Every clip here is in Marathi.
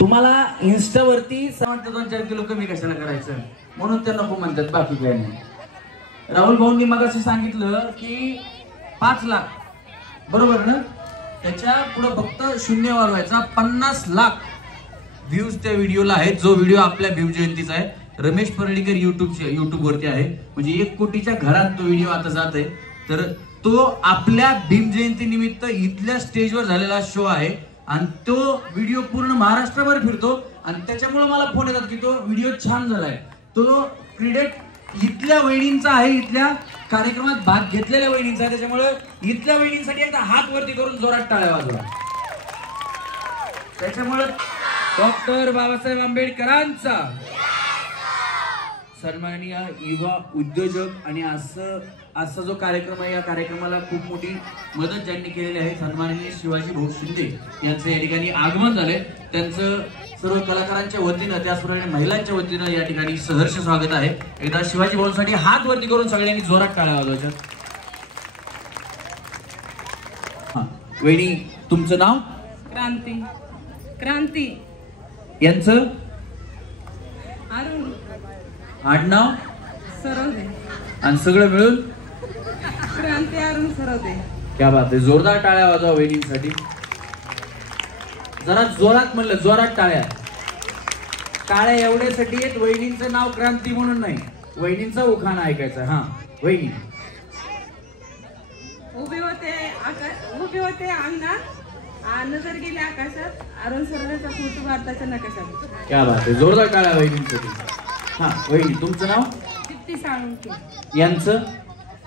तुम्हाला इन्स्टावरती 2-4 किलो कमी कशाला करायचं म्हणून त्यांना खूप म्हणतात, बाकी काय नाही. राहुल भाऊंनी मगाशी सांगितलं की 5 लाख बरोबर ना, त्याच्या पुढे फक्त शून्य वाढवायचा. 50 लाख व्ह्यूज त्या व्हिडिओला आहेत, जो व्हिडिओ आपल्या भीम जयंतीचा आहे. रमेश परळीकर युट्यूब वरती आहे. म्हणजे 1 कोटीच्या घरात तो व्हिडिओ आता जात आहे. तर तो आपल्या भीम जयंती निमित्त इथल्या स्टेजवर झालेला शो आहे आणि तो व्हिडिओ पूर्ण महाराष्ट्रभर फिरतो आणि त्याच्यामुळे मला फोन येतात की तो व्हिडिओ छान झालाय. तो क्रेडिट इथल्या वहिनींचा आहे, इथल्या कार्यक्रमात भाग घेतलेल्या वहिनींचा आहे. त्याच्यामुळे इथल्या वहिनींसाठी एकदा हात वरती करून जोरात टाळ्या वाजवा. त्याच्यामुळे डॉक्टर बाबासाहेब आंबेडकरांचा सन्माननीय युवा उद्योजक आणि असा जो कार्यक्रम आहे, या कार्यक्रमाला खूप मोठी मदत ज्यांनी केलेली आहे सन्माननीय शिवाजी भाऊ शिंदे यांचं या ठिकाणी आगमन झालंय. त्यांचं सर्व कलाकारांच्या वतीनं त्याचप्रमाणे महिलांच्या वतीनं या ठिकाणी सहर्ष स्वागत आहे. एकदा शिवाजी भाऊंसाठी हात वरती करून सगळ्यांनी जोरात टाळ्या वाजवायच्या. हा वहिनी, तुमचं नाव? क्रांती. क्रांती यांचं अरुण. आडनाव? सरोदे. आणि सगळं मिळून क्रांती अरुण सरोदे. क्या बात आहे. जोरदार टाळ्या वाजवा वहिनींसाठी. जरा जोरात म्हणलं, जोरात टाळ्या. टाळ्या एवढ्यासाठी आहेत, वहिनींचं नाव क्रांती म्हणून नाही, वहिनींचा उखाणा ऐकायचा. हा वहिनी उभे होते अंगणात, नजर गेली आकाशात, अरुण सरोदेचा फोटो भारताच्या नकाशात. क्या बात आहे. जोरदार टाळ्या वहिनींसाठी. हा वहिनी, तुमचं नाव? दीप्ती साळुंके. यांचं?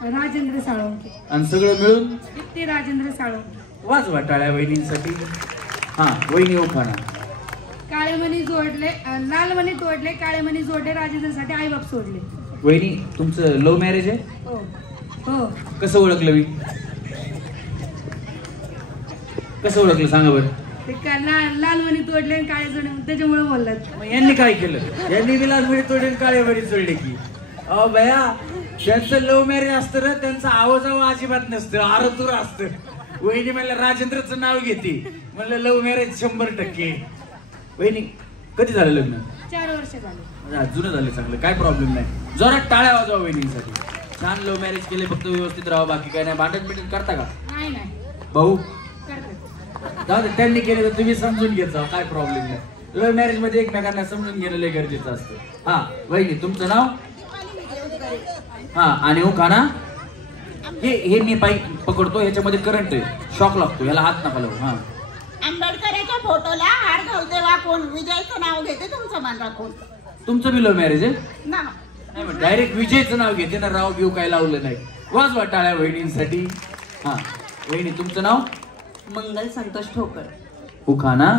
राजेंद्र साळुंके. आणि सगळं मिळून? दीप्ती राजेंद्र साळुंके. वाजवा टाळ्या वहिनींसाठी. हा वहिनी उखाणा. काळे मणी जोडले, लाल मणी तोडले, काळे मणी जोडले, राजेंद्रसाठी आई बाप सोडले. वहिनी, तुमचं लव्ह मॅरेज आहे? हो हो. कसं ओळखलं मी? कसं ओळखलं सांगा बरं? ते लाल मणी तोडले आणि काळे जोडले त्याच्यामुळे बोललात. मग यांनी काय केलं? यांनी बी लाल मणी तोडले आणि काळे मणी जोडले की? अहो बया, ज्यांचं लव्ह मॅरेज असतं ना त्यांचा आवाज अजिबात नसतं, आरतूर असतं. वहिनी म्हणलं राजेंद्रचं नाव घेते, म्हणलं लव्ह मॅरेज 100%. वहिनी, कधी झालं लग्न? 4 वर्ष झाले. जुनं झालं, चांगलं, काय प्रॉब्लेम नाही. जोरात टाळ्या वाजवा वहिनींसाठी. छान लव्ह मॅरेज केले, फक्त व्यवस्थित राहा, बाकी काय नाही. भांडण बिंडण करता का? नाही. भाऊ करते. जाऊ दे, त्यांनी केले तर तुम्ही समजून घेत जा, काय प्रॉब्लेम नाही. लव्ह मॅरेज मध्ये एकमेकांना समजून घेणं लय गरजेचं असतं. हा वहिनी, तुमचं नाव? हा आणि उखाणा? हे मी पाईप पकडतो, ह्याच्यामध्ये करंट आहे, शॉक लागतो, ह्याला हात नका लावू. हा आंबेडकरांच्या फोटोला हार घालते वाकून, विजयचं नाव घेते तुमचं मान राखून. तुमचं बी लव्ह मॅरेज आहे ना? नाही, डायरेक्ट विजयचं नाव घेते ना, राव बिव काय लावलं नाही. वाजवा टाळ्या वहिनींसाठी. हा वहिनी, तुमचं नाव? मंगल संतोष ठोकर. उखाणा?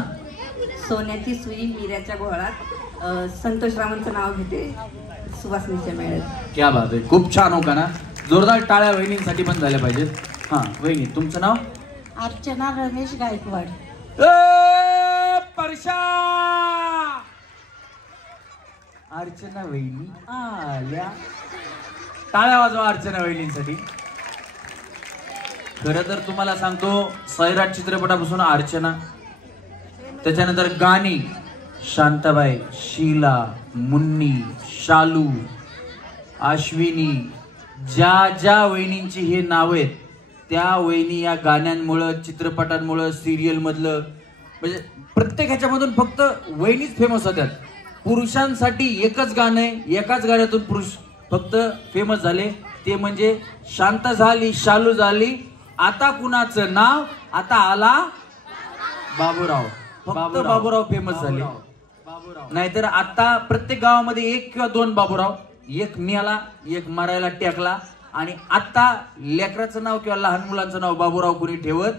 सोन्याची सुई मिऱ्याच्या घोळात, संतोष रावांचं नाव घेते, सुवासनीच्या मेळ्यात. क्या बात आहे, खूप छान उखाणा. जोरदार टाळ्या वहिनींसाठी पण झाल्या पाहिजेत. हा वहिनी, तुमचं नाव? अर्चना रमेश गायकवाड. परशा अर्चना वहिनी आल्या. टाळ्या वाजवा अर्चना वहिनींसाठी. खरं तर तुम्हाला सांगतो, सैराट चित्रपटापासून अर्चना, त्याच्यानंतर गाणी शांताबाई, शीला, मुन्नी, शालू, अश्विनी, ज्या वहिनींची हे नाव आहेत, त्या वहिनी या गाण्यांमुळं, चित्रपटांमुळं, सिरियल मधलं, म्हणजे प्रत्येक ह्याच्यामधून फक्त वहिनीच फेमस होत्यात. पुरुषांसाठी एकच गाणं आहे, एकाच गाण्यातून पुरुष फक्त फेमस झाले, ते म्हणजे शांता झाली, शालू झाली, आता कुणाचं नाव, आता आला बाबूराव. फक्त बाबूराव फेमस झाले. नाहीतर आता प्रत्येक गावामध्ये 1 किंवा 2 बाबूराव, एक मिळाला, एक मरायला टेकला. आणि आता लेकराचं नाव किंवा लहान मुलांचं नाव बाबूराव कोणी ठेवत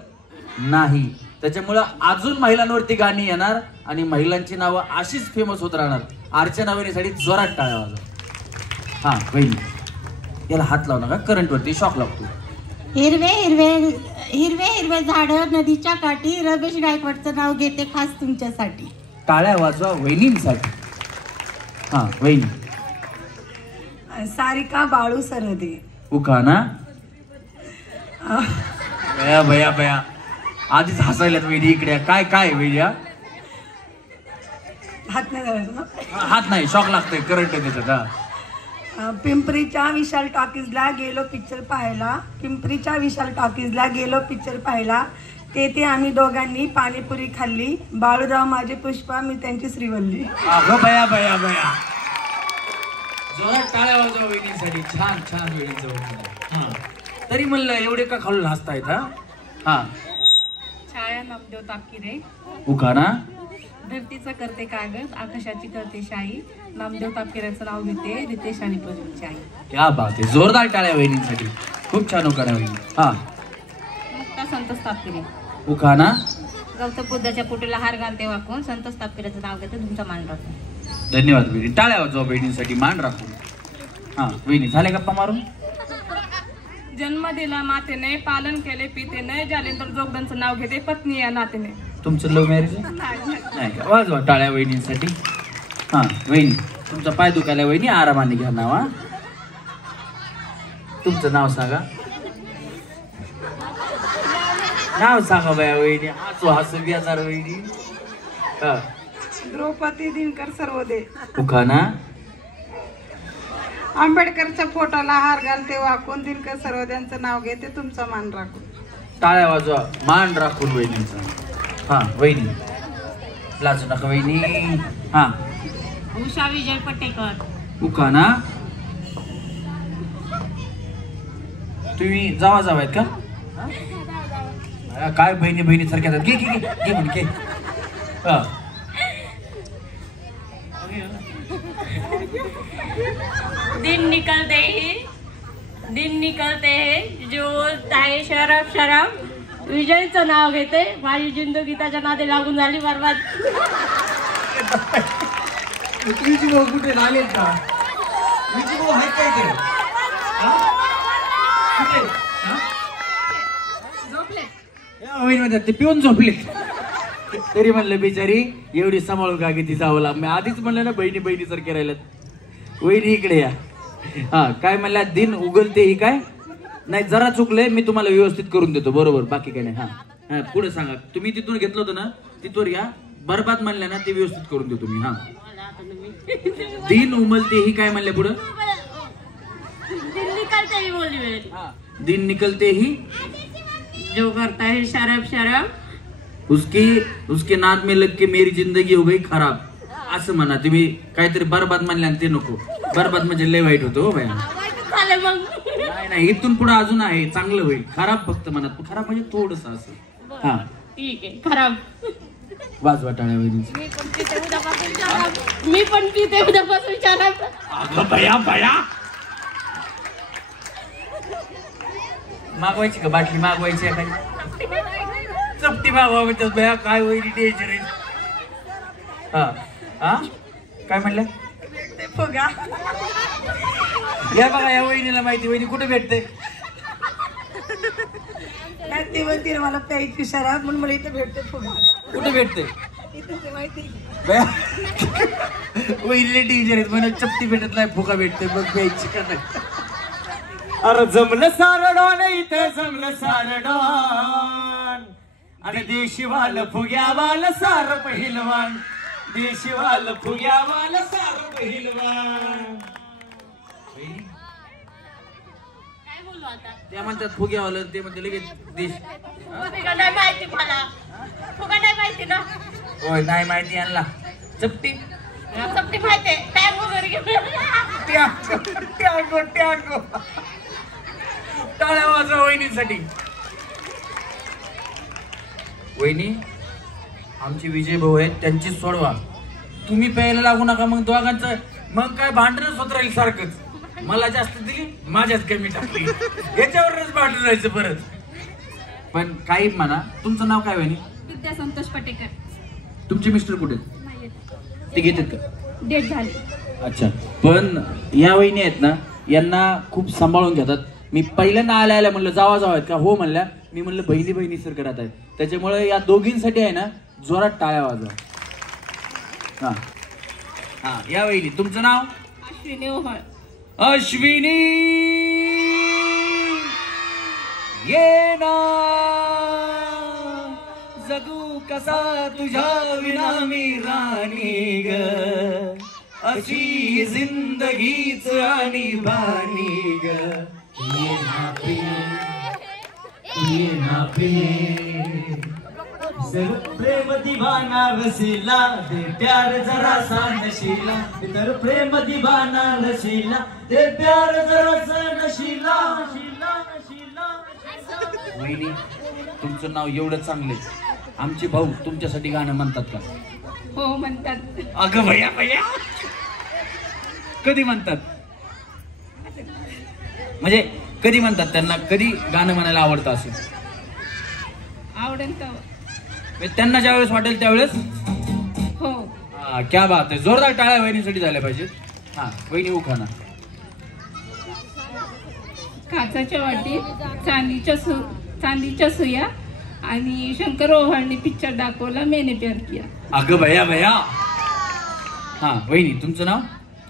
नाही. त्याच्यामुळं अजून महिलांवरती गाणी येणार आणि महिलांची नावं अशीच फेमस होत राहणार. अर्चना वहिनीसाठी जोरात टाळ्या वाजवा. हा वहिनी, याला हात लावू नका, करंट वरती शॉक लागतो. हिरवे हिरवे हिरवे हिरवे झाड नदीच्या काठी, रमेश गायकवाडचं नाव घेते खास तुमच्यासाठी. टाळ्या वाजवा वहिनींसाठी. हा वहिनी. सारिका बाळू सरोदे. उखाणा? बया बया बया, आधीच हसायला वहिनी इकडे. काय काय वहिनी? हात नाही धरायचा ना. हात नाही, शॉक लागतंय, करंट आहे त्याच्यात. हा. पिंपरीच्या विशाल टॉकीजला गेलो पिक्चर पाहायला. पिंपरीच्या विशाल टॉकीजला गेलो पिक्चर पाहायला. तेथे आम्ही दोघांनी पाणीपुरी खाल्ली. बाळूराव माझे पुष्पा, मी त्यांची श्रीवल्ली. अगं बया बया बया, जोरात टाळ्या वाजवा वहिनीसाठी. छान छान वहिनीचं होतं. हा, तरी म्हणलं एवढे का खालून हसतायत? हा हा. छाया नामदेव तापकिरे. उखाणा. धरतीचा करते कागद, आकाशाची करते शाही. नामदेव तापकिरेचं नाव घेते रितेश आणि प्रज्वलची आई. क्या बात आहे, जोरदार टाळ्या वहिनीसाठी. खूप छान उखाणा वहिनी. हा. मुक्ता संतोष तापकिरे. उखाणा. गौतम बुद्धाच्या पोटीला हार घालते वाकून, संतोष तापकिरेचं नाव घेते तुमचा मान राखून. धन्यवाद वहिनी, टाळ्या वाजवा बहिणीसाठी, मान राखून. हा वहिनी, झाले गप्पा मारून? जन्म दिला मातेने, पालन केले पितेने, जालेंद्र जोगदंचं नाव घेते पत्नी या नातेने. तुमचं लव्ह मॅरेज नाही का? वाजवा टाळ्या वहिनीसाठी. हा वहिनी, तुमचा पाय दुखायला वहिनी, आरामाने घ्या नाव. हा, तुमचं नाव सांगा. नाव सांगा बाया वहिनी. हसू हसू बेजार वहिनी. हा. द्रौपदी दिनकर सर्वदे. उखाणा. आंबेडकरच्या फोटोला हार घालते वाकून, दिनकर सर्वद्यांचं नाव घेते तुमचा मान राखून. टाळ्या वाजवा, मान राखून वहिनीचा. हा वहिनी, लाजू नका वहिनी. हा. उषा विजय पटेकर. उखाणा. तुम्ही जावा आहेत का? काय बहिणी बहिणी सारख्या घे घे घे घे म्हण घे. हा. दिन निकलते है जो आहे शराब शराब. विजयचं नाव घेते, माझी जिंदगी त्याच्या नादी लागून झाली बरबाद. विजू भाऊ कुठे आलेत का? विजू भाऊ आहेत काय ते? कुठे? झोपले ते, पिऊन झोपले. तरी म्हणलं बिचारी एवढी सांभाळून का किती जावं लाग. मी आधीच म्हणलं ना बहिणी बहिणी सारखे राहिल्यात. वहिनी इकडे या. हा काय म्हणल्या? दिन उगलते ही काय नाही, जरा चुकले, मी तुम्हाला व्यवस्थित करून देतो. बरोबर, बाकी काय नाही. हा पुढे सांगा. तुम्ही तिथून घेतलं होतं ना, तिथवर या. बरबाद म्हणल्या ना, ते व्यवस्थित करून देतो मी. हा. दिन उमलते ही काय म्हणले पुढं? दिन निकलते ही जो करता है शराब शराब. उसके नाद में लग के मेरी जिंदगी हो गई खराब. असं म्हणा तुम्ही. काहीतरी बरबाद म्हणल्या ते नको. बरबाद म्हणजे लय वाईट होतो भया. नाही नाही, इथून पुढे अजून आहे, चांगलं होईल. खराब फक्त म्हणत, खराब म्हणजे थोडस असं. हा ठीक आहे, खराब. वाजवा टाळ्या वहिनी. मी पण पिते उद्यापासून शराब. अगं भया भया, मागवायची का बाटली? मागवायची आहे काही? चपटी मागवा म्हणतात भया. काय वहिनी टेन्शन आहे. हा हा काय म्हणलं? फुगा. या बघा, या वहिनीला माहिती. वहिनी कुठे भेटते? नाही ती म्हणते मला प्यायची शराब, म्हणून मला इथे भेटते फुगा. कुठे भेटते? इथे ते माहिती. वहिनीला टेन्शन आहेत म्हणून चपटी भेटत नाही, फुगा भेटते. मग प्यायची का नाही? अरे जमलं सारडॉन इथं, जमलं सारडॉन. आणि देशीवाल फुग्यावाल सार पहिलवान. देशीवाल फुग्यावाल सार पहिलवान. काय बोलू आता? त्या म्हणतात फुग्यावालं, ते म्हणते लगेच देश. फुगा नाही माहिती मला. फुगा नाही माहिती ना. होय नाही माहिती यांना. चपटी चपटी माहिती. टँगो घरी घेऊन. ट्यांगो ट्यांगो. टाळ्या वाजवा वहिनीसाठी. वहिनी, आमचे विजय भाऊ आहेत, त्यांची सोडवा. तुम्ही प्यायला लागू नका. मग दोघांचं मग काय भांडणच होत राहील सारखंच. मला जास्त दिली, माझ्यात कमी टाकली, याच्यावरच भांडण राहायचं परत. पण काही म्हणा. तुमचं नाव काय वहिनी? विद्या संतोष पटेकर. तुमचे मिस्टर कुठे? ते घेतात का? डेट झाली. अच्छा. पण या वहिनी आहेत ना, यांना खूप सांभाळून घेतात. मी पहिल्यांदा आल्या म्हणलं जावा जावा आहेत का? हो म्हणल्या. मी म्हणलं बहिणी बहिणी सर करत आहेत. त्याच्यामुळे या दोघींसाठी आहे ना, जोरात टाळ्या वाजवा. हा हा या वहिनी. तुमचं नाव? अश्विनी ओहळ. अश्विनी ये ना जगू कसा तुझ्या विना मी राणी ग, अशी जिंदगीच आणि बानी ग. ये ना पे जर प्रेम दिवाना रसीला दे प्यार जरा सा नशीला, तर प्रेम दिवाना रसीला दे प्यार जरा सा नशीला. वहिनी तुमचं नाव एवढं चांगले, आमचे भाऊ तुमच्यासाठी गाणं म्हणतात का? हो म्हणतात. अगं भैया भैया कधी म्हणतात? म्हणजे कधी म्हणतात? त्यांना कधी गाणं म्हणायला आवडतं असेल? आवडेल तर त्यांना ज्यावेळेस वाटेल त्यावेळेस? हो. क्या बात आहे, जोरदार टाळ्या वहिनीसाठी झाल्या पाहिजेत. हा वहिनी उखाणा. काचाच्या वाटीत चांदीच्या सुया आणि शंकर ओव्हाळने पिक्चर दाखवला, मैंने प्यार किया. अगं भैया भैया. हा वहिनी तुमचं नाव?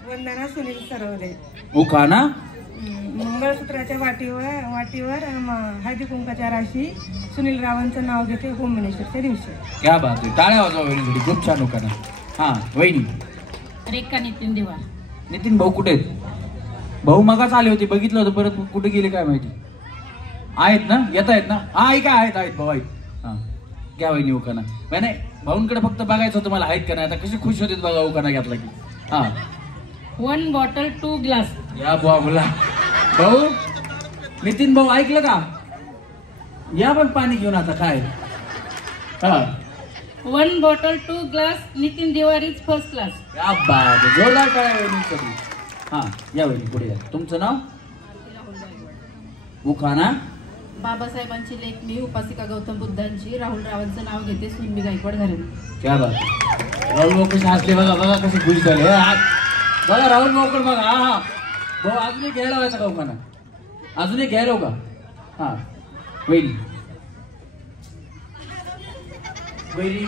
वंदना सुनील सरवले. उखाणा. मंगळसूत्राच्या वाटीवर हळदी कुंकाच्या राशी सुनील रावांचं नाव घेते होम मिनिस्टरच्या दिवशी. क्या बात आहे, टाळ्या वाजवा वहिनीसाठी, खूप छान उखाणा. हा वहिनी. रेखा नितीन दिवार. नितीन भाऊ कुठे आहेत? भाऊ मगाच आले होते, बघितलं होतं, परत कुठे गेले काय माहिती. आहेत ना, येत आहेत ना? हा ऐका, आहेत भाऊ आहेत. हा घ्या वहिनी उखाणा. नाही भाऊंकडे फक्त बघायचं होतं मला आहेत का नाही. आता कसे खुश होते बघा उखाणा घेतला की. हा 1 बॉटल 2 ग्लास. या बुवा बोला भाऊ. नितीन भाऊ ऐकलं का? या पण पाणी घेऊन आता काय. हा 1 bottle 2 glass Nitin Diwar is first class. या बात, जोरदार टाळ्या वहिनीसाठी. हा या वहिनी पुढे या. तुमचं नाव? उखाणा. बाबासाहेबांची लेख मी, उपासिका गौतम बुद्धांची, राहुल रावांचं नाव घेते, सुनमी गायकवाड घराणे. क्या बात. राहुल भाऊ कसे हसले बघा, बघा कसे खुश झाले. बघा राहुल भाऊकडे बघा. हा हा भाऊ अजून एक घ्यायला व्हायचा का उखाणा? अजून एक घ्यायला का? हा वहिनी. वहिनी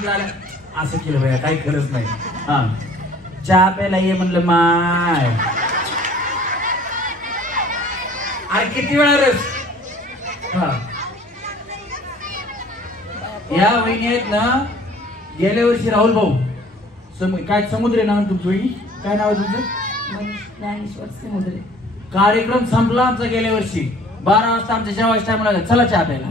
असं केलं भैया, काही खरंच नाही. हा चहा प्यायला ये म्हणलं माय. अरे किती वेळा रस. हा या वहिनी आहेत ना, गेल्या वर्षी राहुल भाऊ काय समुद्र नाव तुमचं वहिनी? काय नाव आहे तुमचं? ज्ञानेश्वर समुद्रे. कार्यक्रम संपला आमचा गेल्या वर्षी 12 वाजता आमच्या जेवायच्या टाइमला. चला चहा प्यायला,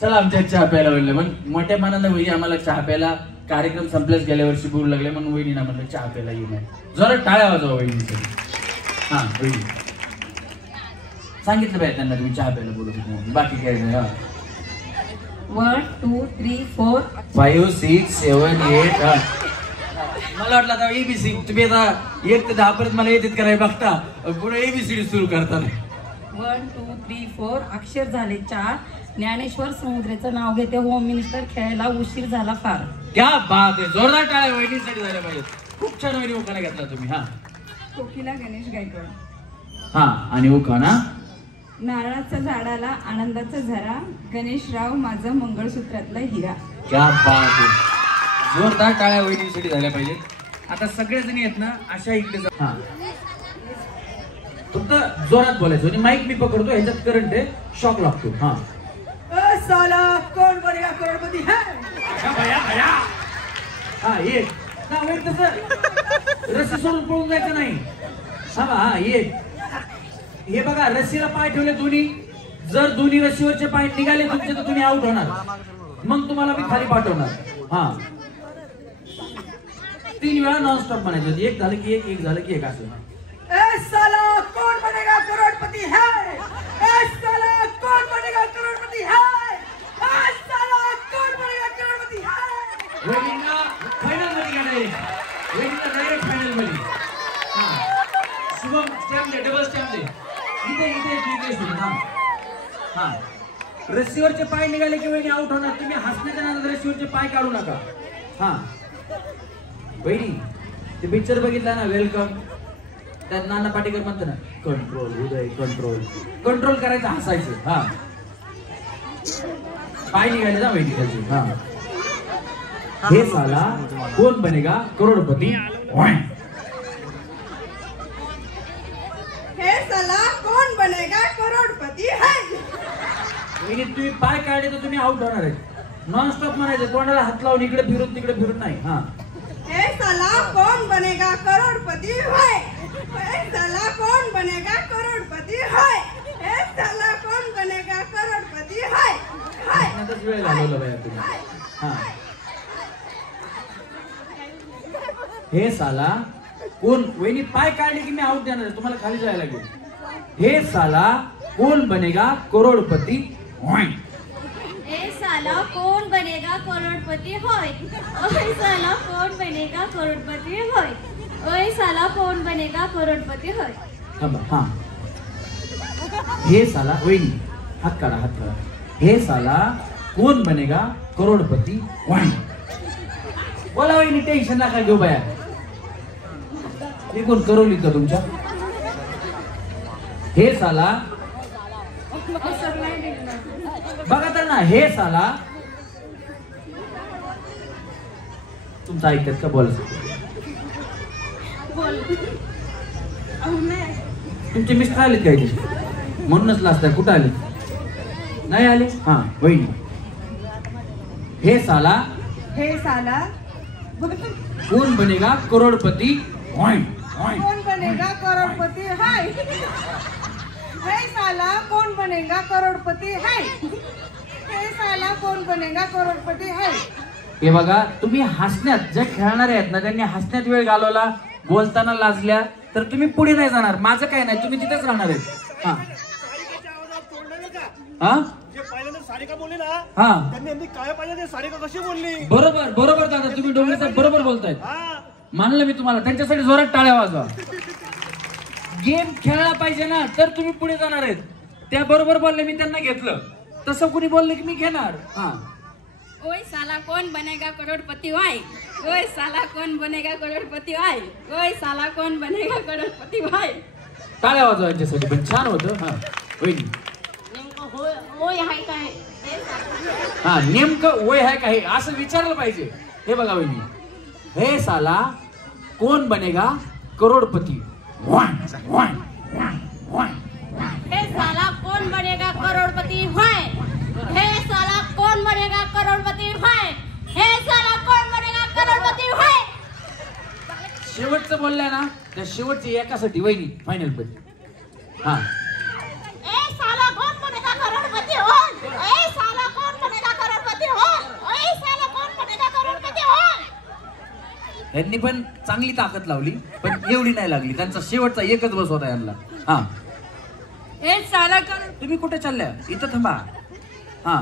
चला आमच्या चहा प्यायला म्हणलं. मग मोठ्या मनानं वहिनी आम्हाला चहा प्यायला, कार्यक्रम संपल्याच गेल्या वर्षी बोलू लागले म्हणून वहिनीना म्हणलं चहा प्यायला येऊ नये. जरा टाळ्या वाजवा वहिनीसाठी. हा वहिनी सांगितलं पाहिजे त्यांना तुम्ही चहा प्यायला बोलत होते, बाकी काय नाही. 1 2 3 4 5 6 7 8. मला वाटलं आता एबीसी तुम्ही आता 1 ते 10 पर्यंत मला येतात का नाही बघता, पुढे एबीसीडी सुरू करतात. 1 2 3 4 अक्षर झाले 4. ज्ञानेश्वर समुद्रेचं नाव घेते, होम मिनिस्टर खेळायला उशीर झाला फार. क्या बात आहे, जोरदार टाळ्या वहिनीसाठी झाल्या पाहिजे. खूप छान वहिनी उखाणा घेतला तुम्ही. हा कोकिला गणेश गायकवाड. हा आणि उखाणा. नारळाच्या झाडाला आनंदाचा झरा, गणेशराव माझं मंगळसूत्रातला हिरा. क्या बात आहे, जोरदार टाळ्या वहिनीसाठी झाल्या पाहिजे. आता सगळेजण आहेत ना अशा इकडे हा फक्त जोरात बोलायचं आणि माईक मी पकडतो, ह्याच्यात करंट आहे, शॉक लागतो. हा साला कोण बनेगा करोडपती है. हा ये ना वेळ तसं रस्सी सोडून पळून जायचं नाही. हा हा ये हे बघा, रस्सीला पाय ठेवले दोन्ही, जर दोन्ही रस्सीवरचे पाय निघाले तुमचे तर तुम्ही आउट होणार, मग तुम्हाला मी खाली पाठवणार. हा 3 वेळा नॉनस्टॉप म्हणायचं, एक झालं की एक झालं की एक असं. ए साला कोण बनेगा करोडपती है. ए साला कोण बनेगा करोडपती है. ए साला कोण बनेगा करोडपती है. वहिनीला फायनल मध्ये गेले, वहिनीला डायरेक्ट फायनल मध्ये. हा शुभम स्टॅम्प दे, डबल स्टॅम्प दे. इथे हा रस्सीवरचे पाय निघाले की वहिनी आउट होणार. तुम्ही हसण्याच्या नादात रस्सीवरचे पाय काढू नका. हा वहिनी ते पिक्चर बघितला ना वेलकम, त्यात नाना पाटेकर म्हणतो ना कंट्रोल उदय कंट्रोल, कंट्रोल करायचं हसायचं. हा पाय निघाले ना वहिनी त्याचे. हा हे साला कोण बनेगा करोडपती. हे साला कोण बनेगा करोडपती है. वहिनी तुम्ही पाय काढले तर तुम्ही आउट होणार आहे. नॉन स्टॉप म्हणायचं, कोणाला हात लावून इकडे फिरून तिकडे फिरून नाही. हा हे साला कौन बनेगा करोड़पति है, हे साला कौन बनेगा करोड़पति है, हे साला कौन बनेगा करोड़पति है. आताच वेळ घालवला बाया तुम्ही. हा हे साला कोण, वहिनी पाय काढले की मी आउट देणार आहे, तुम्हाला खाली जायला लागेल. हे साला कोण बनेगा करोड़पति होय. ए साला कौन बनेगा करोड़पति होय. ओए साला कौन बनेगा करोड़पति होय. ओए साला कौन बनेगा करोड़पति होय. थांबा. हा हे साला, वहिनी हात काढा, हात काढा. हे साला कोण बनेगा करोड़पति होय. बोला वहिनी, टेन्शन नका घेऊ बाया. हे कोण करवली का तुमच्या? हे साला बघा तर ना, हे साला तुमचं ऐकत का? बोला तुमचे मिस्टर आलेत काय ते? म्हणूनच लाजताय. कुठं आले? नाही आले. हा वहिनी, हे साला कोण बनेगा करोड़पति होय. कौन बनेगा करोड़पति है, हे साला कौन बनेगा करोड़पति है, हे साला कौन बनेगा करोड़पति है. हे बघा, तुम्ही हसण्यात, जे खेळणारे आहेत ना त्यांनी हसण्यात वेळ घालवला, बोलताना लाजल्या तर तुम्ही पुढे नाही जाणार. माझं काय नाही, तुम्ही तिथेच राहणार आहेत. हा हा जे पहिल्यांदा सारिका बोलली ना, हा त्यांनी काय पाहिजे सारिका कशी बोलली. बरोबर बरोबर दादा, तुम्ही डोंगरेचा बरोबर बोलतायत. हा मानलं मी तुम्हाला. त्यांच्यासाठी जोरात टाळ्या वाजवा. गेम खेळला पाहिजे ना तर तुम्ही पुढे जाणार आहेत. त्या बरोबर बोलले, मी त्यांना घेतलं. तसं कुणी बोलले की मी घेणार. हा ओए साला कौन बनेगा करोड़पति होय. ओए साला कौन बनेगा करोड़पति होय. ओए साला कौन बनेगा करोड़पति होय. टाळ्या वाजवा यांच्यासाठी, पण छान होतं. हा वहिनी, नेमकं होय आहे काय. हा नेमकं वय आहे का हे असं विचारलं पाहिजे. हे बघा वहिनी, हे साला कोण बनेगा करोड़पति होय. हे साला कौन बनेगा करोड़पति होय. हे साला कौन बनेगा करोड़पति होय. हे साला कौन बनेगा करोड़पति होय. शेवटचं बोललाय ना, त्या शेवटची एकासाठी वहिनी फायनल पण. हा ए साला कौन बनेगा करोड़पति होय. ए साला कौन बनेगा करोड़पति होय. ए साला कौन बनेगा करोड़पति होय. यांनी पण चांगली ताकद लावली, पण एवढी नाही लागली. त्यांचा शेवटचा एकच बस होता यांना. हा ए साला तुम्ही कुठे चालल्या? इथं थांबा. हा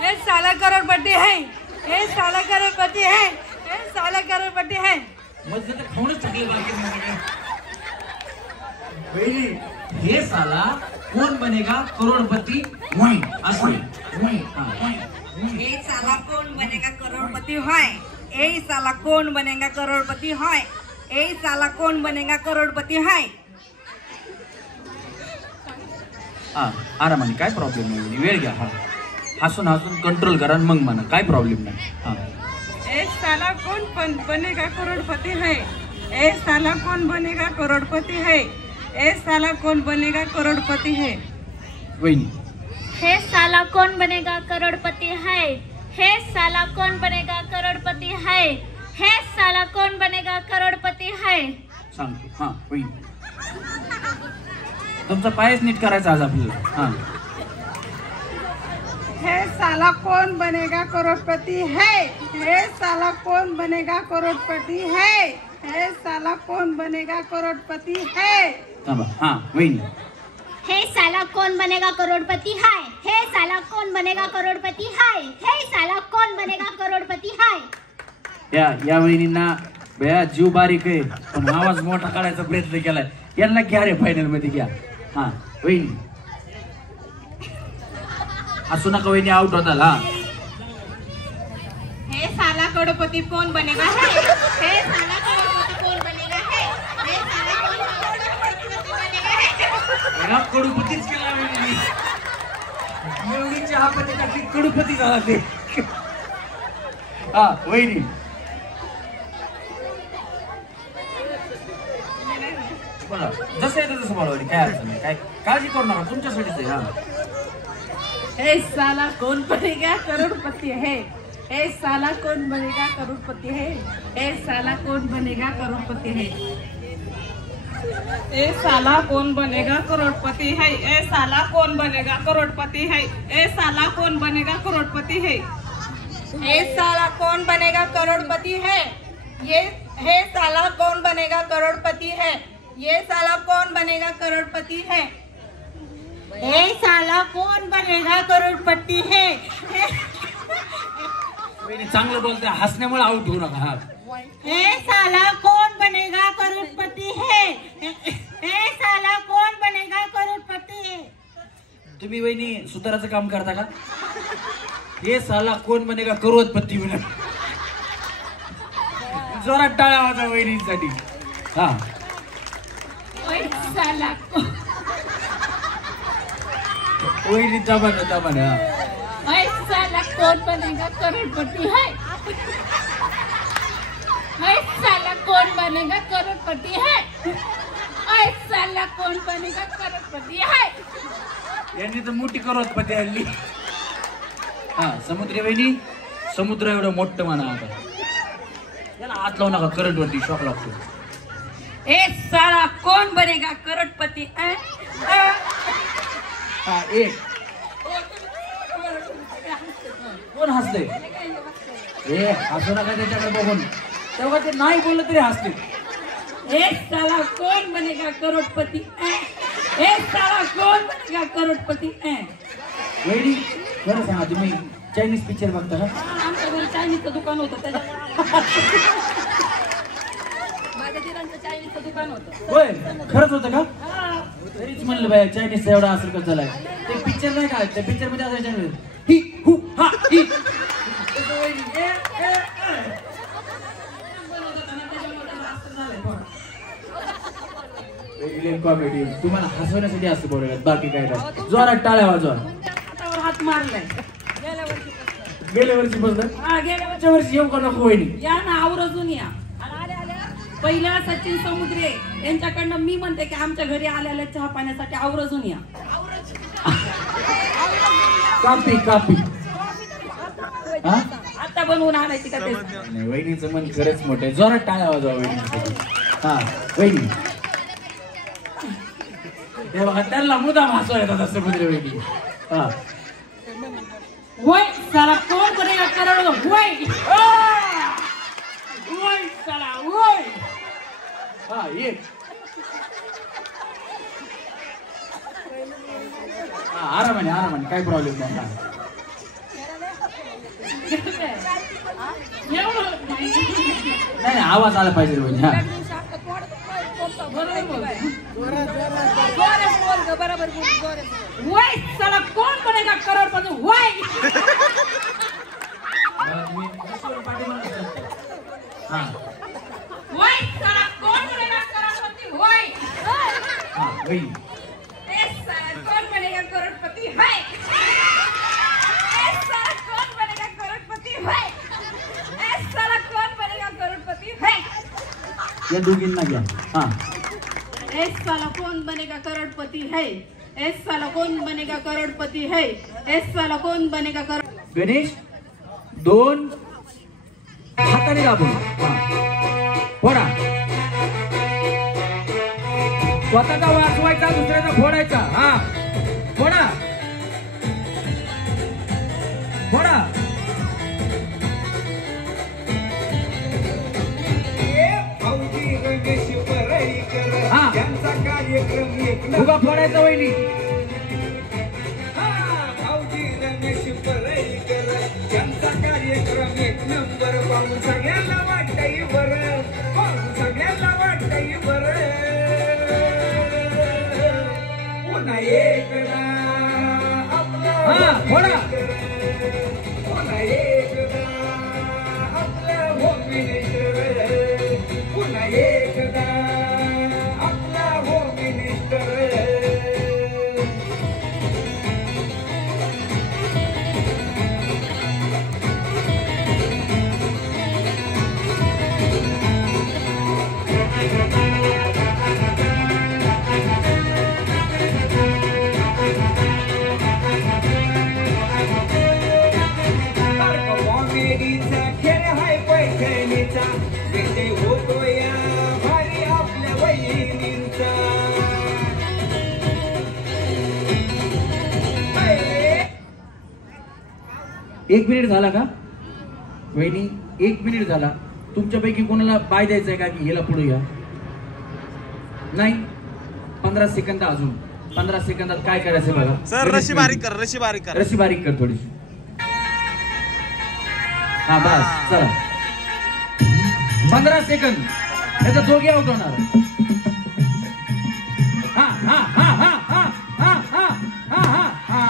ए साला करोड़पति है. ए साला करोड़पति है. ए साला करोड़पति है. मग तर खाऊनच टाकले बाकी सगळे. वहिनी, हे साला कोण बनेगा करोड़पति होय. असं होय. हा. ए साला कौन बनेगा करोड़पति होय. ए साला कौन बनेगा करोड़पति होय. ए साला कौन बनेगा करोड़पति होय. हा आरामाने, काय प्रॉब्लेम नाही. वेळ घ्या. हा हसून हसून कंट्रोल करा, मग म्हणा काय प्रॉब्लेम नाही. हा ए साला कौन बनेगा करोड़पति है, ए साला कौन बनेगा करोड़पति है, ए साला कौन बनेगा करोड़पति है. वहिनी, हे साला कौन बनेगा करोड़पति है. हे साला कौन बनेगा करोड़पति है. हे साला कौन बनेगा करोड़पति है. सांगतो. हा वहिनी, तुमचा पायच नीट करायचा आज आपल्याला. हा हे साला कौन बनेगा करोड़पति है, हे साला कौन बनेगा करोड़पति है, हे साला कौन बनेगा करोड़पति है. थांबा. हा वहिनी, हे साला कौन बनेगा करोड़पति है. हे साला कौन बनेगा करोड़पति है. हे साला कौन बनेगा करोड़पति है. या वहिनींना बया जीव बारीक आहे, पण आवाज मोठा काढायचा प्रयत्न केलाय. यांना घ्या रे फायनल मध्ये घ्या. हा वहिनी, असू नका वहिनी, आउट होताल. हा हे साला करोड़पति कौन बनेगा है, हे साला करोड़पति कौन बनेगा है, हे साला कौन करोड़पति बनेगा है. कडूपतीच केला वहिनी. एवढी चहापती टाकली, कडूपती झाला ते. हा वहिनी, बोला जसं येतं तसं बोला. काय अडचण नाही, काय काळजी करू नका, तुमच्यासाठीच आहे. हा ए साला कौन बनेगा करोड़पति है, ए साला कौन बनेगा करोड़पति है, ए साला कौन बनेगा करोड़पति है, ए साला कौन बनेगा करोड़पति है, ए साला कौन बनेगा करोड़पति है, ए साला कौन बनेगा करोड़पति है, ए साला कौन बनेगा करोड़पति है, ये है साला कौन बनेगा करोड़पति है, ये साला कौन बनेगा करोड़पति है, ए साला कौन बनेगा करोड़पति है. चांगलं बोलते, हसण्यामुळे आउट होऊ नका. हा ए साला कौन बनेगा करोड़पति है, ए साला कौन बनेगा करोड़पति है. तुम्ही वहिनी सुताराचं काम करता का? हे साला कोण बनेगा करोडपती म्हणा. जोरात टाळ्या वाजवा वहिनींसाठी. हा ओए साला वहिनी दबान. ओए साला कौन बनेगा करोड़पति है, ओए साला कौन बनेगा करोड़पति है, ओए साला कौन बनेगा करोड़पति है. यांनी तर मोठी करोडपती आणली. हा समुद्री वहिनी, समुद्र एवढं मोठं म्हणा. आता याला हात लावू नका, करंट वरती शॉक लागतो. ए साला कौन बनेगा करोड़पति है. हा एक कोण हसते? ए हसू नका त्याच्याकडे बघून. तेव्हा ते नाही बोललं तरी हसते. ए साला कौन बनेगा करोड़पति है, ए साला कौन बनेगा करोड़पति है. वहिनी बरं सांगा, तुम्ही चायनीज पिक्चर बघता का? आमच्या घरी चायनीजचं दुकान होतं, त्याच्यात माझ्या दिरांचं चायनीजचं दुकान होतं. होय खरंच होतं का? तरीच म्हणलं बाय चायनीजचा एवढा असर कसं झालाय. ते पिक्चर नाही का, त्या पिक्चर मध्ये असायचं ही हु हा ही. कॉमेडी तुम्हाला हसवण्यासाठी असं बोलत, बाकी काय नाही. जोरात टाळ्या वाजवा. हातावर हात मारलाय गेल्या वर्षी बसलं. हा गेल्या मागच्या वर्षी येऊ का नको वहिनी? या ना आवर्जून या. पहिला सचिन समुद्रे यांच्याकडनं मी म्हणते की आमच्या घरी आलेल्या चहा पाण्यासाठी आवर्जून या. कापी कापी. हा आता बनवून आणायची का ते? नाही, वहिनीचं मन खरंच मोठं आहे. जोरात टाळ्या वाजवा वहिनीसाठी. हा वहिनी ते बघा, त्यांना मुद्दाम हसवा येतात समुद्र वहिनी. हा वय साला कौन बनेगा करोड़ वय वय साला वय. हा एक. हा आरामाने काय प्रॉब्लेम नाही. नाही आवाज आला पाहिजे वहिनी. हा वय साला कौन बनेगा करोड़पति वय. हा वय साला कौन बनेगा करोड़पति वय. हा वहिनी. ए साला कौन बनेगा करोड़पति है, ए साला कौन बनेगा करोड़पति है, ए साला कौन बनेगा करोड़पति है. या दोघींना घ्या. हा ए साला कौन बनेगा करोड़पति है, ए साला कौन बनेगा करोड़पति है, ए साला कौन बनेगा करोड़. गणेश दोन हाताने दाबून. हा फोडा. स्वतःचा वाचवायचा, दुसऱ्याचा फोडायचा. हा फोडा फोडा. हा उगा फोडायचा वहिनी. त्यांचा कार्यक्रम एक नंबर. पाहून सगळ्यांना वाटतंय बरं, पाहून सगळ्यांना वाटतंय बरं. पुन्हा एकदा हा फोडा. पुन्हा एकदा आपलं होम मिनिस्टर, पुन्हा एकदा आपला होम मिनिस्टर. 1 मिनिट झाला का वहिनी? 1 मिनिट झाला. तुमच्यापैकी कोणाला बाय द्यायचंय का की याला पुढे घ्या? नाही. 15 सेकंद अजून. 15 सेकंदात काय करायचं बघा सर. रशी बारीक कर, रशी बारीक कर, रशी बारीक कर थोडीशी. हा बस चला. 15 सेकंद. याचा दोघे आउट होणार. हा हा हा हा हा हा हा हा हा हा.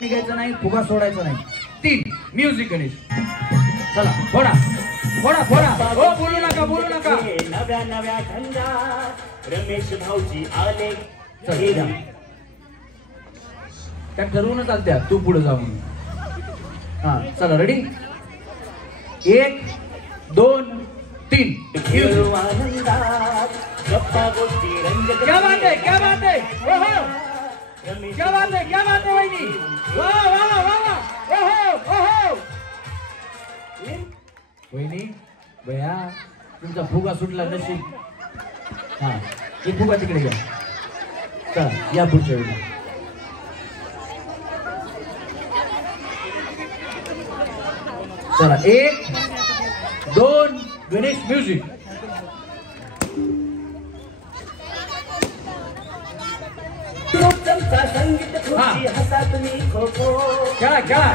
निघायचं नाही, फुगा सोडायचा नाही. 3 म्युझिक गणेश. चला फोडा फोडा फोडा. हो बोलू नका बोलू नका. नव्या नव्या धंदा रमेश भाऊजी आले. चला त्या ठरवून चालत्या तू पुढे जाऊन. हा चला रेडी. 1 2 3 खेळू आनंदात गप्पा गोष्टी रंग. क्या बात है क्या बात है. ओहो क्या बात है क्या बात है वहिनी. वाह वाह वाह. ओहो ओहो वहिनी बया तुमचा फुगा सुटला नशीब. हा ही फुगा तिकडे घ्या. चला या पुढच्या वेळी. चला 1 2 गणेश म्युझिक. संगीत खुशी हसा तुम्ही खो खो. खेळा खेळा.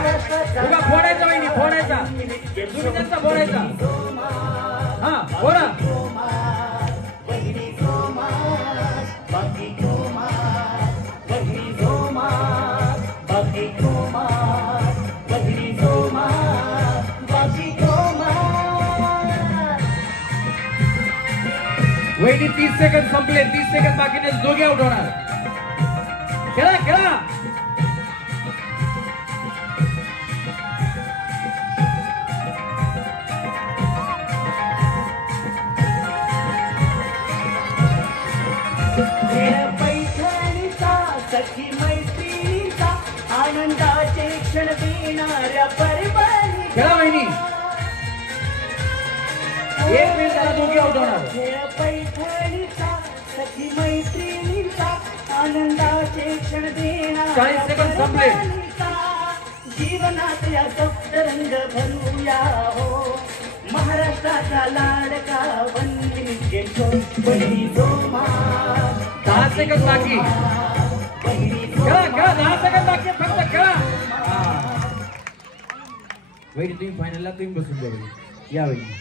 फुगा फोडायचा वहिनी फोडायचा. तुम्ही त्यांचा फोडायचा. हा फोडा. बहिणी जोमा बाकी जोमा बहिणी जोमा बाकी जोमा बहिणी जोमा बाकी जोमा. वहिनी 30 सेकंद संपले. 30 सेकंद बाकी नाही. दोघे आउट होणार. खेळा खेळा. पैठणीचा सखी मैत्रिणीचा आनंदाचे क्षण देणाऱ्या परभणी. खेळा वहिनी. 1 मिनिट झाला. दोघे आउट होणार. पैठणीचा सखी मैत्रिणीचा आनंदाचे क्षण देणाऱ्या 40 सेकंद संपले. जीवनात या सप्तरंग भरूया हो. महाराष्ट्राचा लाडका वंदिनी केशो बहिणी जोमा. 10 सेकंद बाकी. खेळा खेळा. 10 सेकंद बाकी फक्त खेळा. वहिनी तुम्ही फायनलला तुम्ही बसून द्या वहिनी. या वहिनी.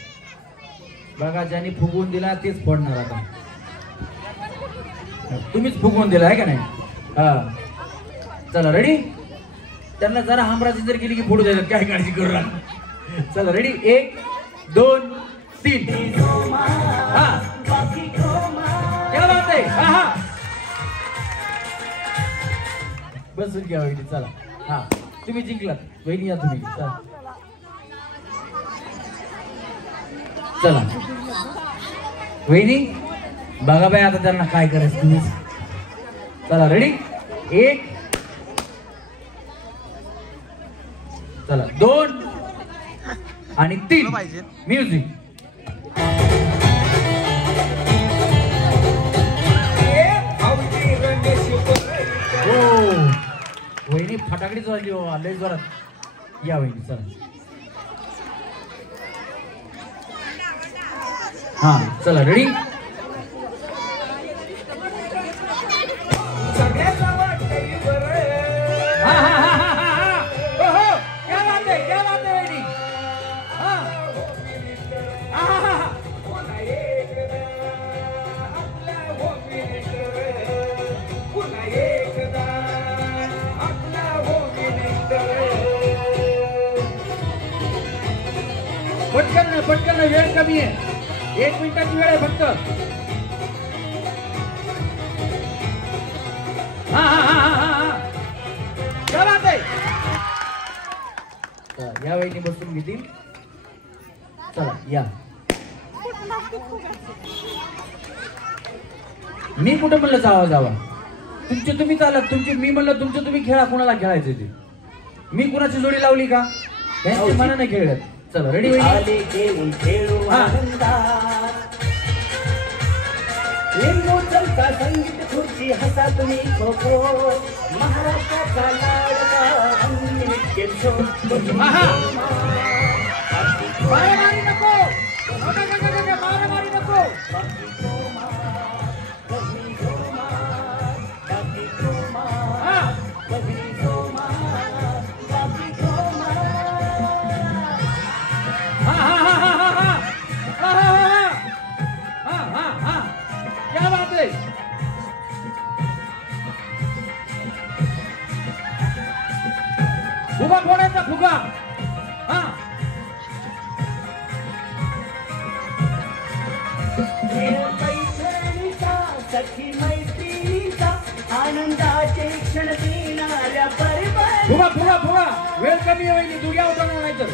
बघा ज्यांनी फुगवून दिला तेच फोडणार आता. तुम्हीच फुगवून दिला आहे का नाही. हा चला रेडी. त्यांना जरा हमराजी जर केली की फोडू द्यायचं. काय काळजी करू नका. चला रेडी. 1 2 3. हा क्या बात आहे. हा हा बसून घ्या वहिनी. चला हा तुम्ही जिंकलात वहिनी. या तुम्ही. चला वहिनी बघा बाई आता त्यांना काय करायचं तुम्ही. चला रेडी. 1 चला 2 आणि 3 म्युझिक. हो वहिनी फटाकडीच वाजली हो. लय जोरात. या वहिनी चला. हा चला रेडी. हा हा हा हा हा. ओहो क्या बात है वहिनी. हा हा हा हा. पटकन वेळ कमी आहे. 1 मिनिटाची वेळ आहे फक्त. हा हा हा हा हा. क्या बात आहे. या वहिनी बसून घेतील. चला या. मी कुठं म्हणलं जावा जावा. तुमचे तुम्ही चालत. तुमची मी म्हणलं तुमचं तुम्ही खेळा. कोणाला खेळायचं ते. मी कुणाची जोडी लावली का. त्यांची मना नाही खेळत. चला रेडी आले घेऊन खेळू आनंदात. लिंबू चमचा संगीत खुर्ची हसा तुम्ही खो खो. महाराष्ट्राचा लाडका मारामारी नको, मारामारी नको. क्या बात है. फुगा फोडायचा फुगा. हा पैठणीचा सखी मैत्रीचा आनंदाचे क्षण देणाऱ्या परिवार. फुगा फुगा फुगा. वेळ कमी होईल, दुग्या उठवणार नाही तर.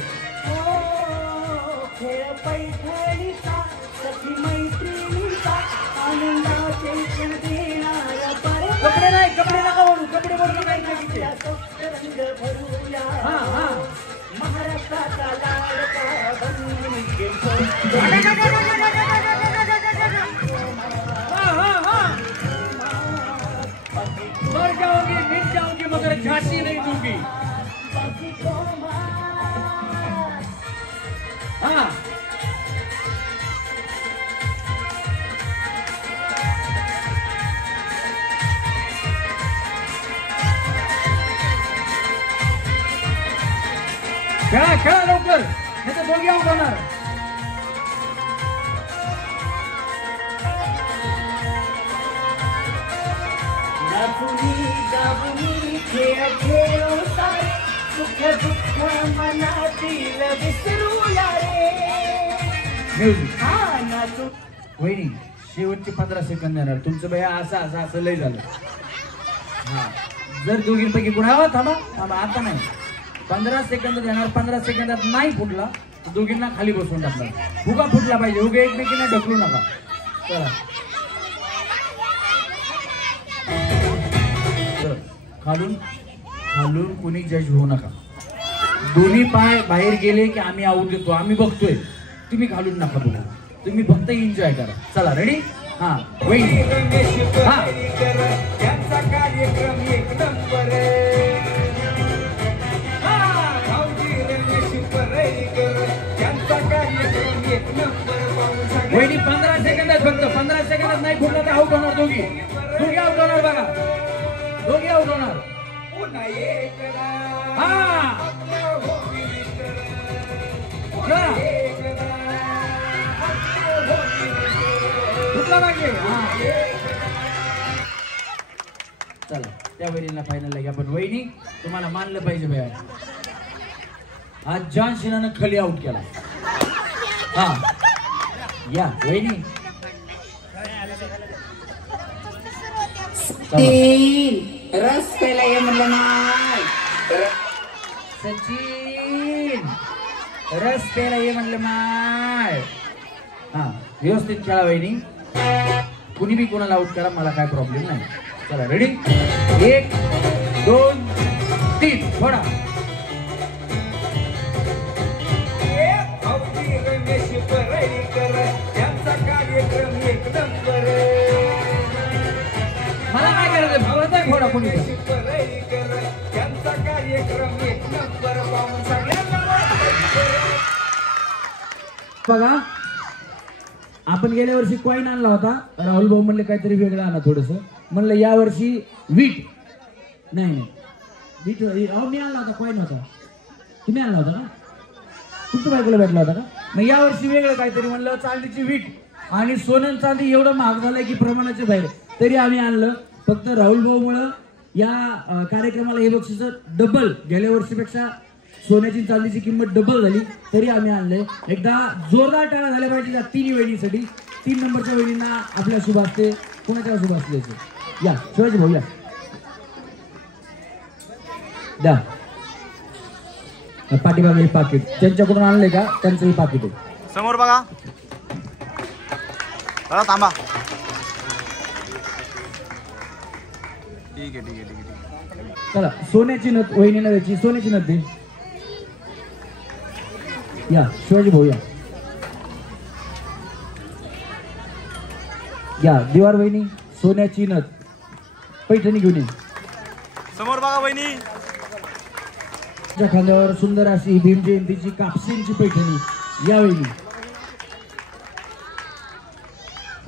खेळ पैठणीचा सखी मैत्रीचा आनंदाचे क्षण देणाऱ्या परिवार. कपडे नाही, कपडे नका ओढू, कपडे ओढू नाही. रंग भरूया महाराष्ट्राचा लाडका बंदी. मर जाओगी, मिट जाओगी, मगर झांसी नहीं दूंगी. हाँ खेळा खेळा लवकर, नाही तर दोघी आऊट होणार. नाचुनी गावनी खेळ खेळू सारे, सुख दुःख मनातील विसरूया रे. हा नाचू. वहिनी शेवटचे 15 सेकंद देणार तुमचं. भैया असं लय झालं. हा जर दोघींपैकी कुणा थांबा थांबा, आता नाही. 15 सेकंद देणार. 15 सेकंदात नाही फुटला तर दोघींना खाली बसवून टाकणार. फुगा फुटला पाहिजे, उगे एकमेकींना ढकलू नका. चला खालून खालून कोणी जज होऊ नका. दोन्ही पाय बाहेर गेले की आम्ही आऊट देतो, आम्ही बघतोय. तुम्ही खालून नका बघू, तुम्ही फक्त एन्जॉय करा. चला रेडी. हा वहिनी. हा कार्यक्रम एक नंबर. वहिनी 15 सेकंदात फक्त. 15 सेकंदात नाही फुटला तर आऊट होणार. दोघी आऊट होणार. बघा दोघी आऊट होणार. हा फुटला पाहिजे. चला त्या वहिनीला फायनल घ्या. पण वहिनी तुम्हाला मानलं पाहिजे भैया, आज जॉन सिनानं खाली आऊट केला. हा या वहिनी. रस प्यायला ये म्हणलं नाही. सचिन रस प्यायला ये म्हणलं माय. हा व्यवस्थित खेळा वहिनी. कुणी बी कोणाला आऊट करा, मला काय प्रॉब्लेम नाही. चला रेडी. 1 2 3 थोडा. मला काय करायचं, मला थोडा कोणी बघा. आपण गेल्या वर्षी कॉईन आणला होता. राहुल भाऊ म्हणले काहीतरी वेगळं आणा थोडस. म्हणलं या वर्षी वीट. नाही वीट मी आणला होता, कॉईन होता. तुम्ही आणला होता का? तुमच्या बायकोला भेटला होता का? मग या वर्षी वेगळं काहीतरी म्हणलं. चांदीची वीट आणि सोनं चांदी एवढं महाग झालंय की प्रमाणाच्या बाहेर. तरी आम्ही आणलं. फक्त राहुल भाऊ मुळे या कार्यक्रमाला हे बक्षीस डबल, गेल्या वर्षीपेक्षा सोन्याची चांदीची किंमत डबल झाली. तरी आम्ही आणलंय. एकदा जोरदार टाळ्या झाल्या पाहिजे त्या 3 वहिनीसाठी. 3 नंबरच्या वहिनींना आपल्या शुभ असते. कोणाच्या शुभ असते या शिवाजी भाऊ या द्या. पाठीमागे पाकिट त्यांच्याकडून आणले का, त्यांचंही पाकिट आहे समोर बघा. थांबा. ठीक आहे. चला सोन्याची नथ वहिनीला द्यायची. सोन्याची नथ दे. या शिवाजी भाऊ या दिवार वहिनी सोन्याची नथ पैठणी घेऊन ये. समोर बघा वहिनी. च्या खांद्यावर सुंदर अशी भीम जयंतीची कापसींची पैठणी या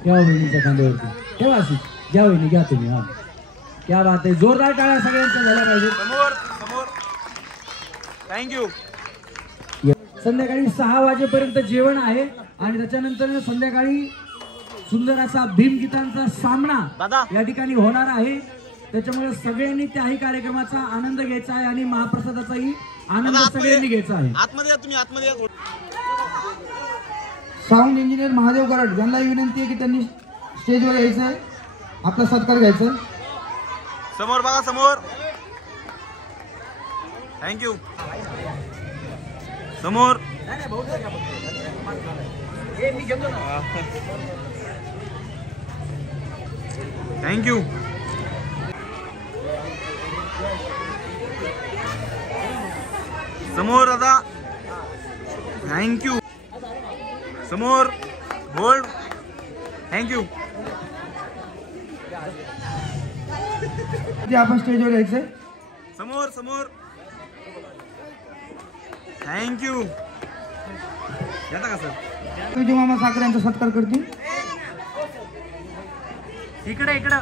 वहिनीच्या खांद्यावरती ठेवा अशी घ्या वहिनी घ्या तुम्ही. हा क्या बात आहे. जोरदार टाळ्या सगळ्यांच्या झाल्या पाहिजे. थँक्यू. संध्याकाळी 6 वाजेपर्यंत जेवण आहे आणि त्याच्यानंतर संध्याकाळी सुंदर असा भीमगीतांचा सामना या ठिकाणी होणार आहे. त्याच्यामुळे सगळ्यांनी त्याही कार्यक्रमाचा आनंद घ्यायचा आहे आणि महाप्रसादाचाही आनंद सगळ्यांनी घ्यायचा आहे. आतमध्ये या तुम्ही, आतमध्ये या. साऊंड इंजिनियर महादेव कराड यांना विनंती आहे की त्यांनी स्टेजवर यायचं आहे, आपला सत्कार घ्यायचा. समोर बघा, समोर. थँक्यू. समोर. थँक्यू. समोर दादा. थँक्यू. समोर. होल्ड. थँक्यू. आपण स्टेजवर यायचंय. समोर समोर. थँक्यू. येता का सर? तुझे मामा साखर यांचा सत्कार करतील. इकडे इकडं